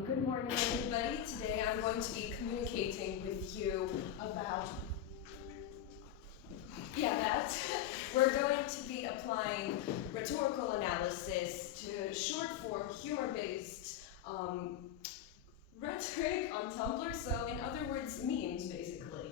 Good morning, everybody. Today I'm going to be communicating with you about that. We're going to be applying rhetorical analysis to short-form, humor-based rhetoric on Tumblr, so in other words, memes, basically.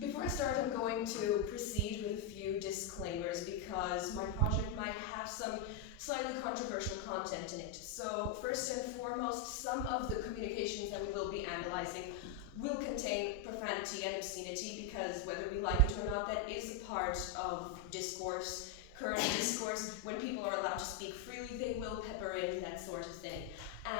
Before I start, I'm going to proceed with a few disclaimers because my project might have some slightly controversial content in it. So first and foremost, some of the communications that we will be analyzing will contain profanity and obscenity because whether we like it or not, that is a part of discourse, current discourse. When people are allowed to speak freely, they will pepper in that sort of thing.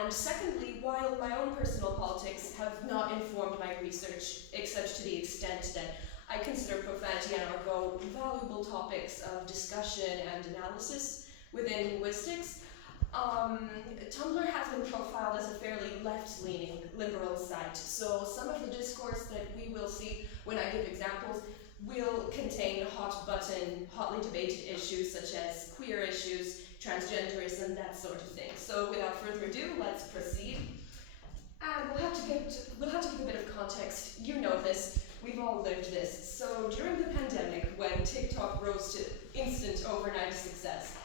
And secondly, while my own personal politics have not informed my research, except to the extent that I consider profanity and argot valuable topics of discussion and analysis within linguistics, Tumblr has been profiled as a fairly left-leaning liberal site. So some of the discourse that we will see when I give examples will contain hot-button, hotly debated issues such as queer issues, transgenderism, that sort of thing. So without further ado, let's proceed. And we'll have to give a bit of context. You know this. We've all lived this. So during the pandemic, when TikTok rose to instant overnight success,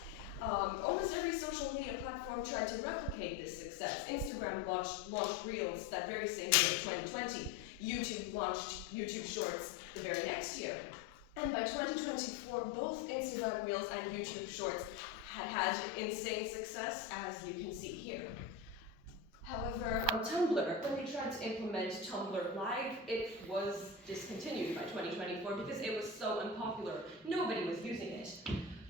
almost every social media platform tried to replicate this success. Instagram launched Reels that very same year, 2020. YouTube launched YouTube Shorts the very next year. And by 2024, both Instagram Reels and YouTube Shorts had insane success, as you can see here. However, on Tumblr, when they tried to implement Tumblr Live, it was discontinued by 2024 because it was so unpopular. Nobody was using it.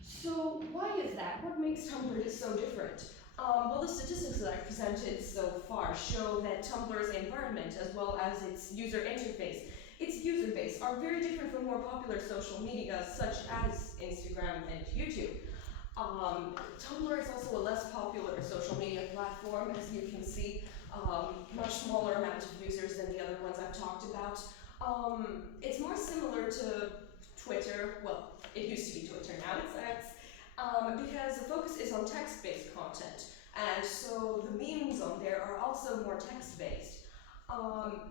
So why is that? What makes Tumblr so different? Well, the statistics that I've presented so far show that Tumblr's environment, as well as its user interface, its user base, are very different from more popular social media such as Instagram and YouTube. Tumblr is also a less popular social media platform, as you can see, much smaller amount of users than the other ones I've talked about. It's more similar to Twitter. Well, it used to be Twitter, now it's X, because the focus is on text-based content, and so the memes on there are also more text-based.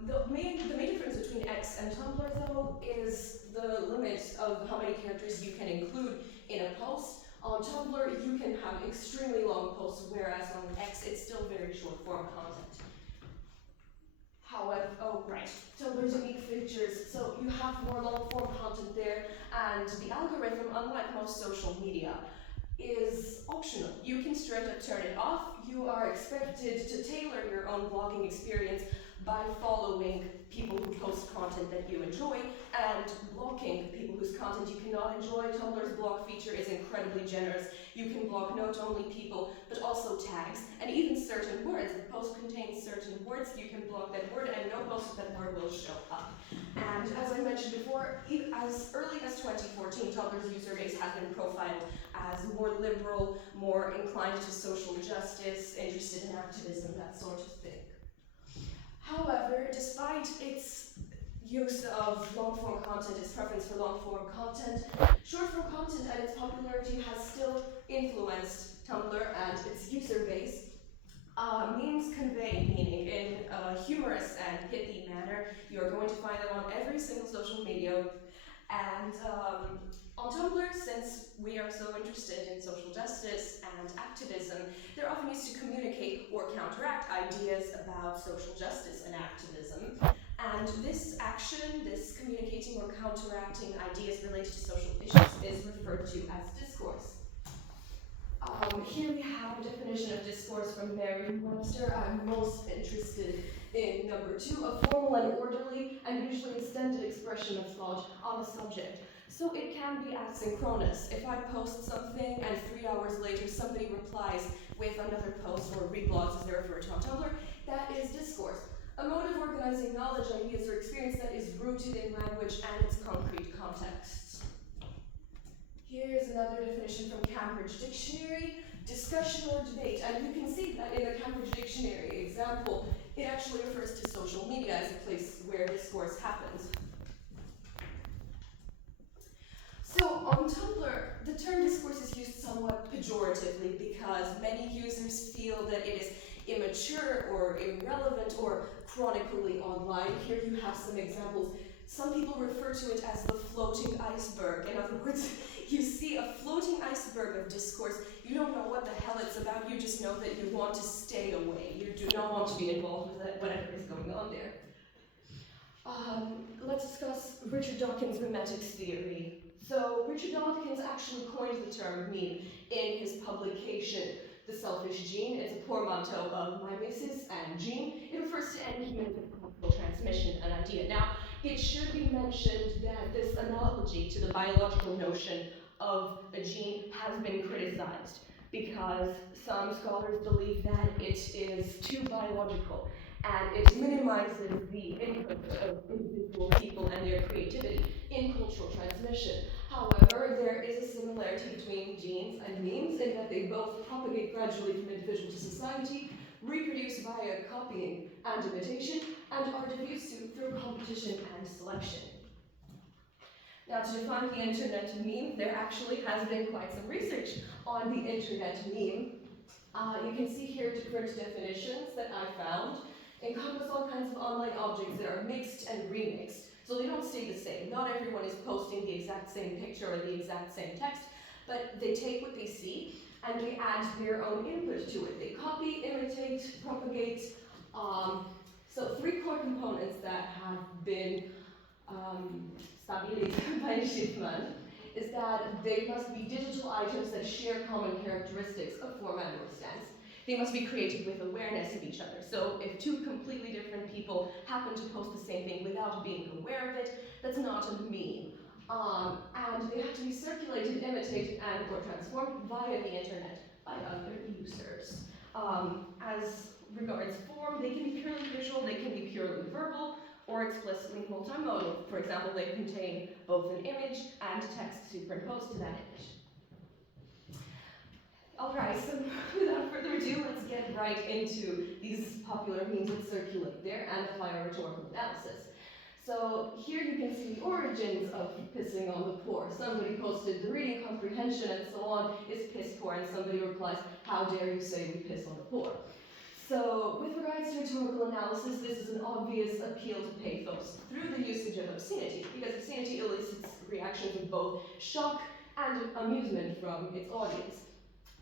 The main difference between X and Tumblr, though, is the limit of how many characters you can include in a post. On Tumblr, you can have extremely long posts, whereas on X, it's still very short-form content. However, Tumblr's unique features, so you have more long-form content there, and the algorithm, unlike most social media, is optional. You can straight up turn it off. You are expected to tailor your own blogging experience by following people who post content that you enjoy and blocking people whose content you cannot enjoy. Tumblr's block feature is incredibly generous. You can block not only people, but also tags, and even certain words. If a post contains certain words, you can block that word, and no post of that word will show up. And as I mentioned before, as early as 2014, Tumblr's user base has been profiled as more liberal, more inclined to social justice, interested in activism, that sort of thing. However, despite its use of long-form content, its preference for long-form content, short-form content and its popularity has still influenced Tumblr and its user base. Memes convey meaning in a humorous and pithy manner. You are going to find them on every single social media. And on Tumblr, since we are so interested in social justice and activism, they're often used to communicate or counteract ideas about social justice and activism. And this action, this communicating or counteracting ideas related to social issues, is referred to as discourse. Here we have a definition of discourse from Merriam-Webster. I'm most interested in number 2, a formal and orderly and usually extended expression of thought on a subject. So it can be asynchronous. If I post something and 3 hours later somebody replies with another post, or reblogs as they're referred to on Tumblr, that is discourse. A mode of organizing knowledge, ideas, or experience that is rooted in language and its concrete contexts. Here's another definition from Cambridge Dictionary, discussion or debate. And you can see that in the Cambridge Dictionary example, it actually refers to social media as a place where discourse happens. So on Tumblr, the term discourse is used somewhat pejoratively because many users feel that it is immature or irrelevant or chronically online. Here you have some examples. Some people refer to it as the floating iceberg. In other words, you see a floating iceberg of discourse. You don't know what the hell it's about. You just know that you want to stay away. You do not want to be involved with whatever is going on there. Let's discuss Richard Dawkins' memetic theory. So Richard Dawkins actually coined the term meme in his publication, The Selfish Gene. It's a portmanteau of mimesis and gene. It refers to any human cultural transmission, an idea. Now, it should be mentioned that this analogy to the biological notion of a gene has been criticized because some scholars believe that it is too biological and it minimizes the input of individual people and their creativity in cultural transmission. However, there is a similarity between genes and memes in that they both propagate gradually from individual to society, reproduce via copying and imitation, and are diffused through competition and selection. Now, to define the internet meme, there actually has been quite some research on the internet meme. You can see here different definitions that I found encompass all kinds of online objects that are mixed and remixed. So they don't stay the same. Not everyone is posting the exact same picture or the exact same text, but they take what they see and they add their own input to it. They copy, imitate, propagate. So three core components that have been stabilized by Schiffman is that they must be digital items that share common characteristics of format or stance. They must be created with awareness of each other. So if two completely different people happen to post the same thing without being aware of it, that's not a meme. And they have to be circulated, imitated, and or transformed via the internet by other users. As regards form, they can be purely visual, they can be purely verbal, or explicitly multimodal. For example, they contain both an image and text superimposed to that image. Alright, so without further ado, let's get right into these popular memes that circulate there and apply a rhetorical analysis. So here you can see the origins of pissing on the poor. Somebody posted the reading comprehension and so on is piss poor, and somebody replies, how dare you say we piss on the poor? So with regards to rhetorical analysis, this is an obvious appeal to pathos through the usage of obscenity, because obscenity elicits reactions of both shock and amusement from its audience.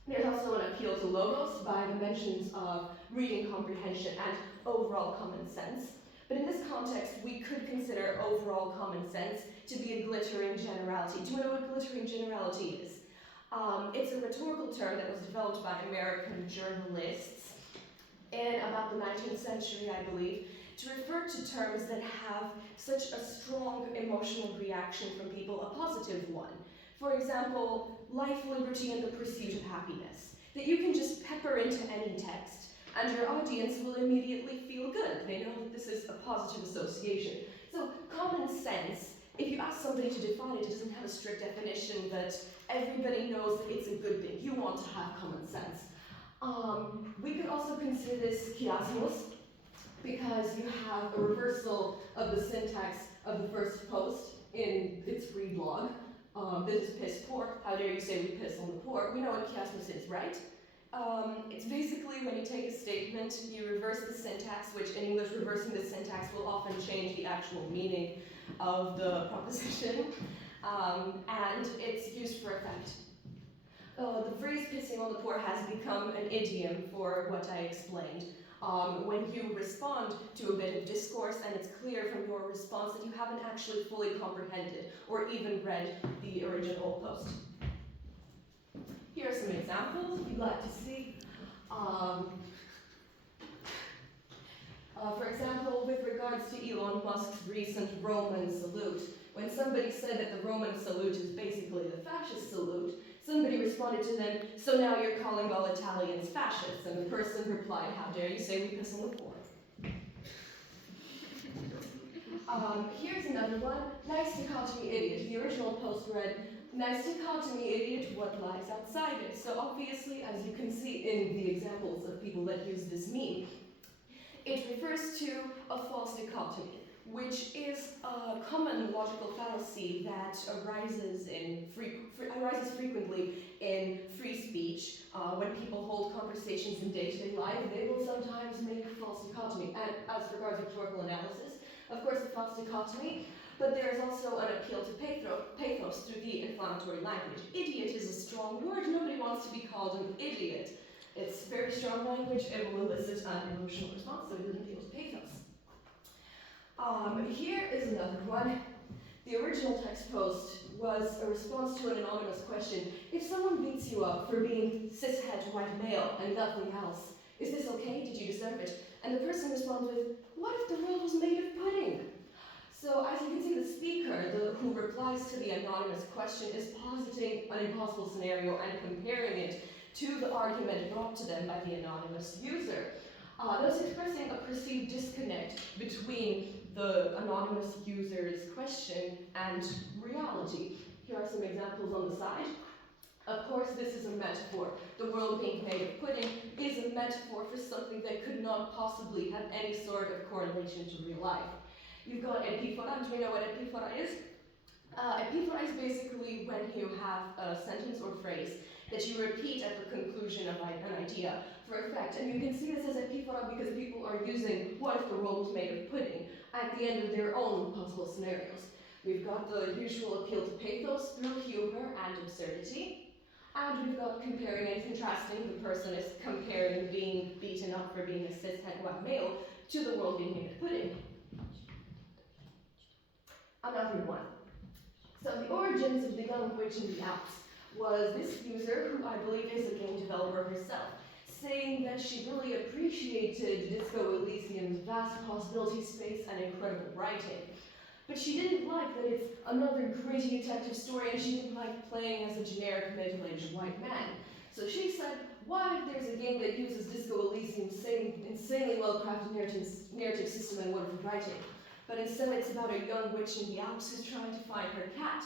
There's also an appeal to logos by the mentions of reading comprehension and overall common sense. But in this context, we could consider overall common sense to be a glittering generality. Do you know what glittering generality is? It's a rhetorical term that was developed by American journalists in about the 19th century, I believe, to refer to terms that have such a strong emotional reaction from people, a positive one. For example, life, liberty, and the pursuit of happiness. That you can just pepper into any text, and your audience will immediately feel good. They know that this is a positive association. So common sense, if you ask somebody to define it, it doesn't have a strict definition, but everybody knows that it's a good thing. You want to have common sense. We could also consider this chiasmus, because you have a reversal of the syntax of the first post in its free blog. This is piss poor. How dare you say we piss on the poor? We know what chiasmus is, right? It's basically when you take a statement, you reverse the syntax, which in English, reversing the syntax will often change the actual meaning of the proposition, and it's used for effect. The phrase pissing on the poor has become an idiom for what I explained. When you respond to a bit of discourse and it's clear from your response that you haven't actually fully comprehended or even read the original post. Here are some examples you'd like to see. For example, with regards to Elon Musk's recent Roman salute, when somebody said that the Roman salute is basically the fascist salute, somebody responded to them, so now you're calling all Italians fascists, and the person replied, how dare you say we piss on the poor? Here's another one, nice dichotomy idiot. The original post read, nice dichotomy idiot, what lies outside it? So obviously, as you can see in the examples of people that use this meme, it refers to a false dichotomy, which is a common logical fallacy that arises frequently in free speech. When people hold conversations in day-to-day life, they will sometimes false dichotomy. And as regards rhetorical analysis, of course, a false dichotomy, but there is also an appeal to pathos through the inflammatory language. Idiot is a strong word. Nobody wants to be called an idiot. It's very strong language. It will elicit an emotional response, so it doesn't appeal to pathos. Here is another one. The original text post was a response to an anonymous question. If someone beats you up for being cishet white male and nothing else, is this okay? Did you deserve it? And the person responds with, what if the world was made of pudding? So as you can see, the speaker, who replies to the anonymous question, is positing an impossible scenario and comparing it to the argument brought to them by the anonymous user, thus expressing a perceived disconnect between the anonymous user's question and reality. Here are some examples on the side. Of course, this is a metaphor. The world being made of pudding is a metaphor for something that could not possibly have any sort of correlation to real life. You've got epiphora. Do we know what epiphora is? Epiphora is basically when you have a sentence or phrase that you repeat at the conclusion of an idea for effect. And you can see this as epiphora because people are using what if the world was made of pudding at the end of their own possible scenarios. We've got the usual appeal to pathos through humor and absurdity. And we've got comparing and contrasting. The person is comparing being beaten up for being a cishet white male to the world being made of pudding. Another one. So the origins of the young witch in the Alps was this user, who I believe is a game developer herself, saying that she really appreciated Disco Elysium's vast possibility space and incredible writing. But she didn't like that it's another gritty detective story, and she didn't like playing as a generic middle-aged white man. So she said, what if there's a game that uses Disco Elysium's insanely well-crafted narrative system and wonderful writing? But instead it's about a young witch in the Alps who's trying to find her cat.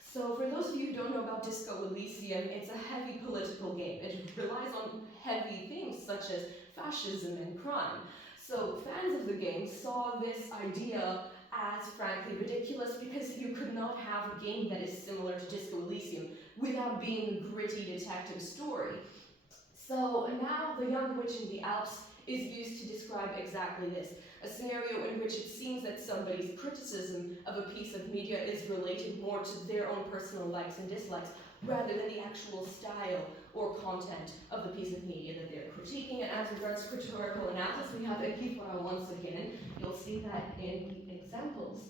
So for those of you who don't know about Disco Elysium, it's a heavy political game. It relies on heavy themes such as fascism and crime. So fans of the game saw this idea as frankly ridiculous because you could not have a game that is similar to Disco Elysium without being a gritty detective story. So now the young witch in the Alps is used to describe exactly this. A scenario in which it seems that somebody's criticism of a piece of media is related more to their own personal likes and dislikes rather than the actual style or content of the piece of media that they're critiquing. And as regards rhetorical analysis, we have epiphora once again. You'll see that in the examples.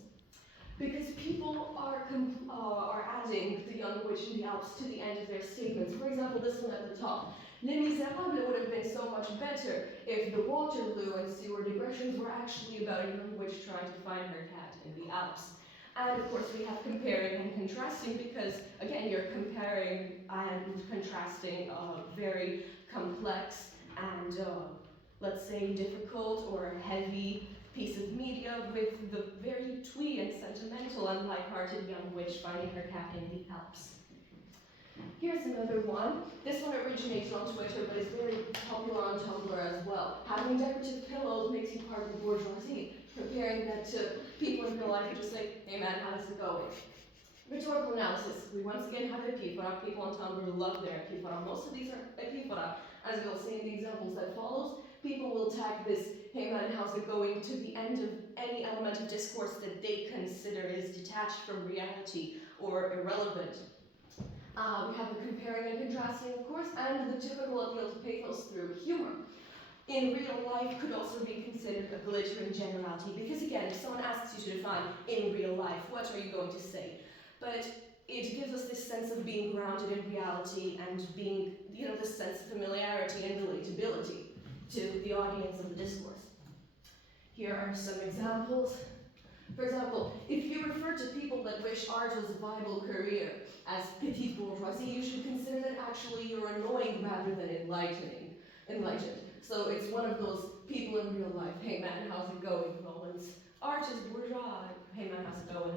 Because people are adding the young witch in the Alps to the end of their statements. For example, this one at the top. Les Miserables would have been so much better if the Waterloo and sewer digressions were actually about a young witch trying to find her cat in the Alps. And of course we have comparing and contrasting because, again, you're comparing and contrasting a very complex and, let's say, difficult or heavy piece of media with the very twee and sentimental and lighthearted young witch finding her cat in the Alps. Here's another one. This one originates on Twitter, but is very popular on Tumblr as well. Having decorative pillows makes you part of the bourgeoisie. Comparing that to people in real life who just say, hey man, how's it going? Rhetorical analysis. We once again have epiphora. People on Tumblr love their epiphora. Most of these are epiphora. As you'll see in the examples that follows, people will tag this, hey man, how's it going, to the end of any element of discourse that they consider is detached from reality or irrelevant. We have the comparing and contrasting, of course, and the typical appeal to pathos through humor. In real life could also be considered a glittering generality, because again, if someone asks you to define in real life, what are you going to say? But it gives us this sense of being grounded in reality and being, this sense of familiarity and relatability to the audience of the discourse. Here are some examples. For example, if you refer to people that wish art was a viable career as petite bourgeoisie, you should consider that actually you're annoying rather than enlightened. So it's one of those people in real life, hey man, how's it going moments. Art is bourgeois, hey man, how's it going?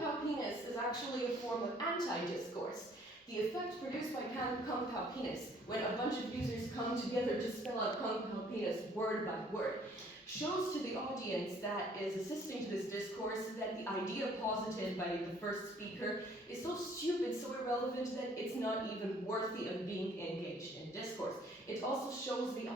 Cum penis is actually a form of anti-discourse. The effect produced by cum penis, when a bunch of users come together to spell out cum penis word by word, shows to the audience that is assisting to this discourse that the idea posited by the first speaker is so stupid, so irrelevant, that it's not even worthy of being engaged in discourse.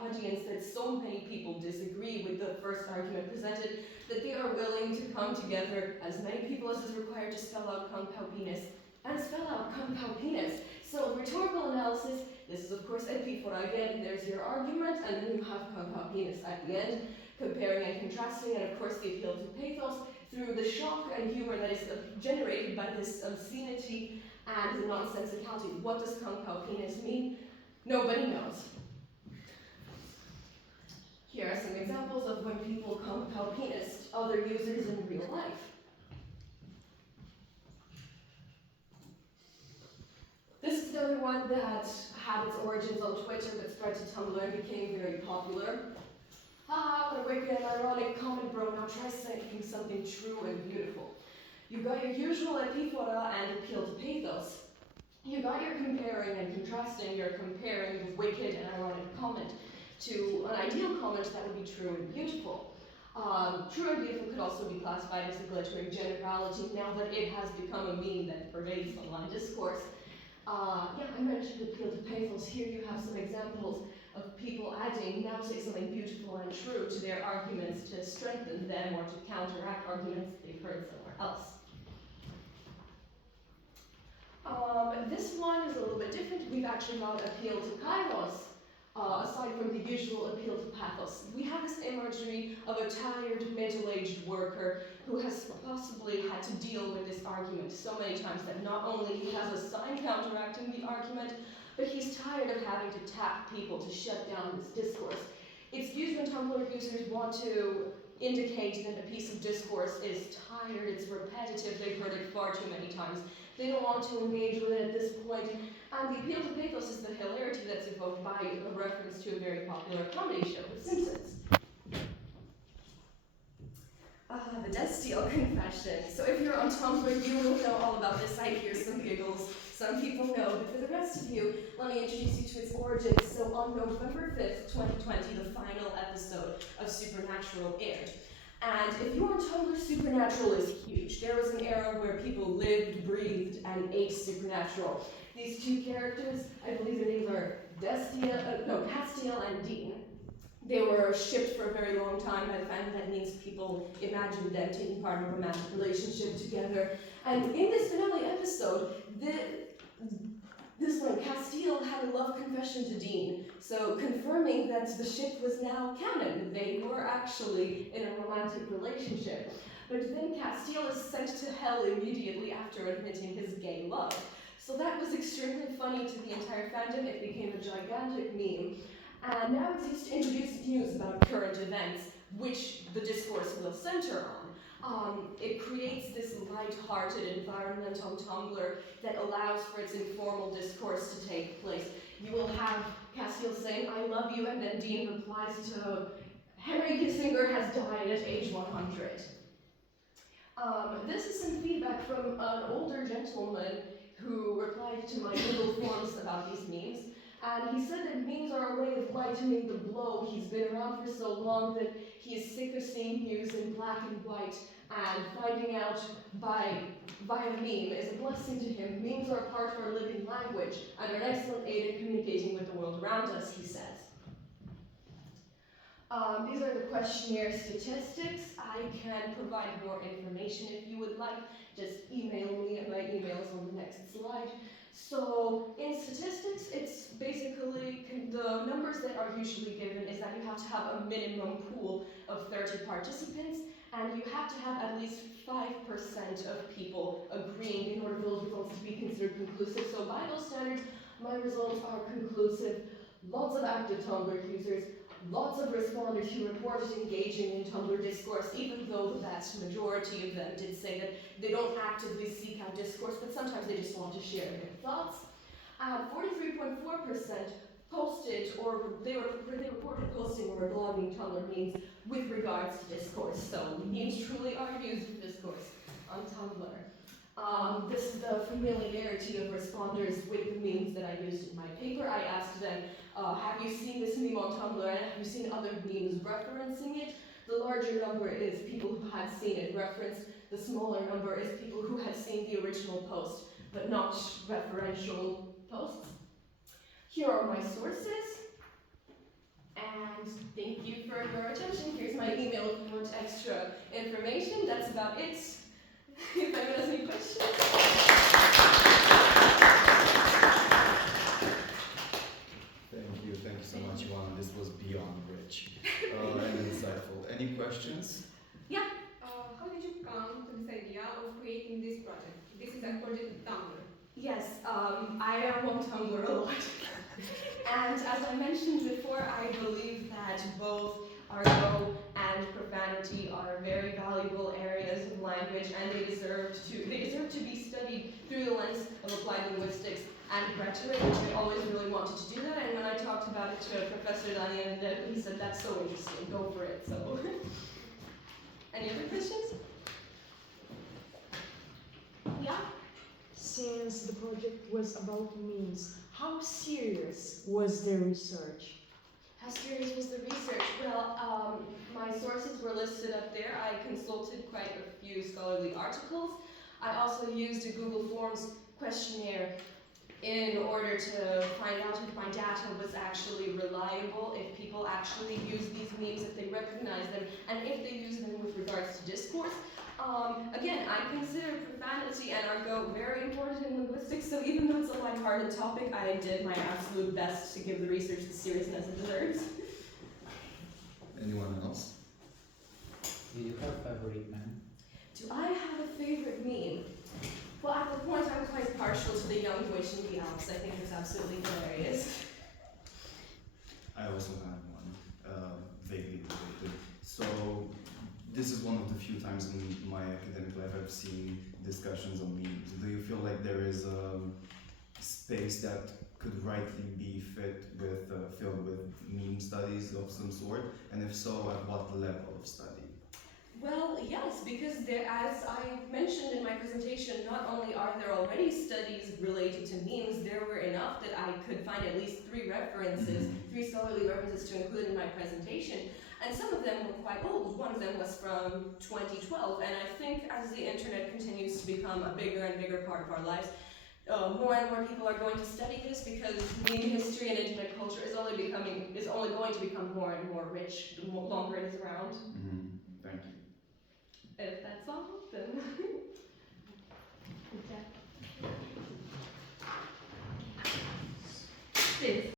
audience that so many people disagree with the first argument presented that they are willing to come together, as many people as is required, to spell out compound penis and spell out compound penis. So rhetorical analysis, this is of course epiphora again, there's your argument, and then you have compound penis at the end, comparing and contrasting, and of course the appeal to pathos through the shock and humor that is generated by this obscenity and the nonsensicality. What does compound penis mean? Nobody knows. Here are some examples of when people compound penis other users in real life. This is another one that had its origins on Twitter but spread to Tumblr and became very popular. Ah, what a wicked and ironic comment, bro. Now try saying something true and beautiful. You got your usual epiphora and appeal to pathos. You got your comparing and contrasting, you're comparing the wicked and ironic comment to an ideal comment that would be true and beautiful. True and beautiful could also be classified as a glittery generality now that it has become a meme that pervades online discourse. Yeah, I mentioned appeal to pathos. Here you have some examples of people adding, now say something beautiful and true to their arguments to strengthen them or to counteract arguments they've heard somewhere else. This one is a little bit different. We've actually got appeal to kairos, aside from the usual appeal to pathos. We have this imagery of a tired, middle-aged worker who has possibly had to deal with this argument so many times that not only he has a sign counteracting the argument, but he's tired of having to tap people to shut down this discourse. It's used when Tumblr users want to indicate that a piece of discourse is tired, it's repetitive, they've heard it far too many times. They don't want to engage with it at this point. And the appeal to pathos is the hilarity that's evoked by a reference to a very popular comedy show, The Simpsons. The Destiel confession. So if you're on Tumblr, you will know all about this. I hear some giggles. Some people know, but for the rest of you, let me introduce you to its origins. So on November 5th, 2020, the final episode of Supernatural aired. And if you're on Tumblr, Supernatural is huge. There was an era where people lived, breathed, and ate Supernatural. These two characters, I believe their names are Castiel and Dean. They were shipped for a very long time by the fandom. That means people imagined them taking part in a romantic relationship together. And in this finale episode, this one, Castiel had a love confession to Dean, so confirming that the ship was now canon. They were actually in a romantic relationship. But then Castiel is sent to hell immediately after admitting his gay love. So that was extremely funny to the entire fandom. It became a gigantic meme. And now it's used to introduce news about current events, which the discourse will center on. It creates this light-hearted environment on Tumblr that allows for its informal discourse to take place. You will have Castiel saying, "I love you," and then Dean replies to, "Henry Kissinger has died at age 100. This is some feedback from an older gentleman who replied to my Google Forms about these memes. And he said that memes are a way of lightening the blow. He's been around for so long that he is sick of seeing news in black and white, and finding out via meme is a blessing to him. Memes are part of our living language and are an excellent aid in communicating with the world around us, he says. These are the questionnaire statistics. I can provide more information if you would like. Just email me, and my email is on the next slide. So in statistics, it's basically the numbers that are usually given is that you have to have a minimum pool of 30 participants, and you have to have at least 5% of people agreeing in order for those results to be considered conclusive. So by those standards, my results are conclusive. Lots of active Tumblr users, lots of responders who reported engaging in Tumblr discourse, even though the vast majority of them did say that they don't actively seek out discourse, but sometimes they just want to share their thoughts. 43.4% posted, or they reported posting or blogging Tumblr memes with regards to discourse. So memes truly are used for discourse on Tumblr. This is the familiarity of responders with the memes that I used in my paper. I asked them, have you seen this meme on Tumblr, and have you seen other memes referencing it? The larger number is people who had seen it referenced. The smaller number is people who had seen the original post, but not referential posts. Here are my sources. And thank you for your attention. Here's my email if you want extra information. That's about it. If anyone has any questions. Thank you so much, Ivana. This was beyond rich and insightful. Any questions? Yeah. How did you come to this idea of creating this project? This is a project with Tumblr. Yes, I am on Tumblr a lot. And as I mentioned before, I believe that both argot and profanity are very valuable areas of language, and they deserve to be studied through the lens of applied linguistics and rhetoric, which I always really wanted to do that. And when I talked about it to Professor Daniel, he said, that's so interesting, go for it. So, any other questions? Yeah? Since the project was about memes, how serious was the research? How serious was the research? Well, my sources were listed up there. I consulted quite a few scholarly articles. I also used a Google Forms questionnaire in order to find out if my data was actually reliable, if people actually use these memes, if they recognize them, and if they use them with regards to discourse. Again, I consider profanity and argot very important in linguistics, so even though it's a lighthearted topic, I did my absolute best to give the research the seriousness it deserves. Anyone else? Do you have a favorite meme? Do I have a favorite meme? Well, at the point, I'm quite partial to the young witch in the Alps. I think it's absolutely hilarious. I also have one, vaguely related. So, this is one of the few times in my academic life I've seen discussions on memes. Do you feel like there is a space that could rightly be filled with meme studies of some sort? And if so, at what level of study? Well, yes, because as I mentioned in my presentation, not only are there already studies related to memes, there were enough that I could find at least three scholarly references to include in my presentation. And some of them were quite old. One of them was from 2012, and I think as the internet continues to become a bigger and bigger part of our lives, more and more people are going to study this, because meme history and internet culture is only going to become more and more rich the longer it is around. Thank you. If that's all, then. Okay. This.